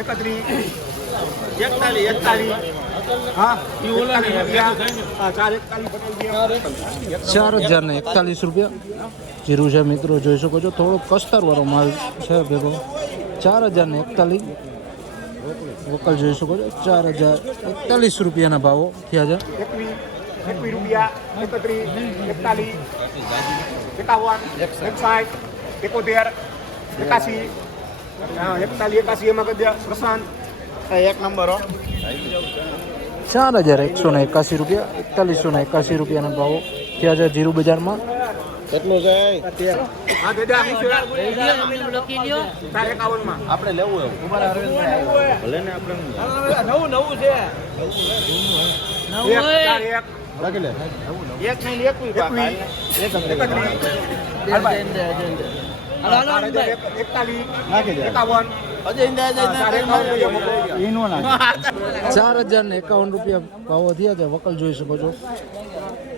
31 41 હા 4041 રૂપિયા જીરું છે મિત્રો, જોઈ શકો છો. થોડો કસ્તરવાળો માલ છે ભેગો. 4041 વકલ જોઈ શકો છો. 4041 રૂપિયાના ભાવો થયા છે. 21 રૂપિયા 31 41 51 60 71 81 એમાં કરી દે પ્રશાંત એક નંબર 4181 રૂપિયા 4181 રૂપિયાના ભાવો થયા છે જીરું બજારમાં. કેટલું છે? હા દાદા લખી લ્યો 51 માં આપણે લેવું એવું ભલે ને આપણે નવું છે લખી લે. એક નહીં લેકું બાકી એક નાખી દે. 4051 રૂપિયા ભાવો થયા છે. વકલ જોઈ શકો છો.